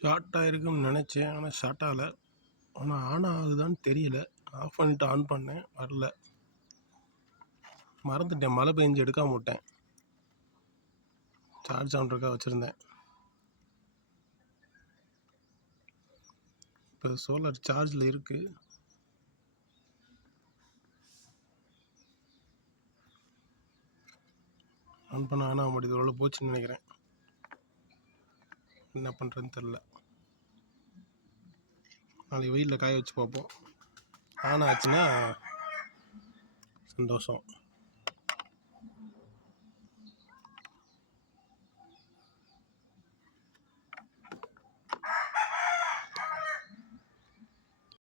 Short ஆகிருக்குன்னு நினச்சேன், ஆனால் short ஆகலை. ஆனால் ஆன் ஆகுதான்னு தெரியல. ஆஃப் பண்ணிவிட்டு ஆன் பண்ணேன், வரல. மறந்துட்டேன், மழை பெஞ்சு எடுக்காம விட்டேன். சார்ஜ் ஆன்ருக்கா வச்சுருந்தேன். இப்போ சோலார் சார்ஜில் இருக்குது. ஆன் பண்ண ஆன் ஆக மாட்டேது. எவ்வளோ போச்சுன்னு நினைக்கிறேன். என்ன பண்ணுறதுன்னு தெரில. நாளைக்கு வெயிலில் காய வச்சு பார்ப்போம். ஆன் ஆச்சுன்னா சந்தோஷம்.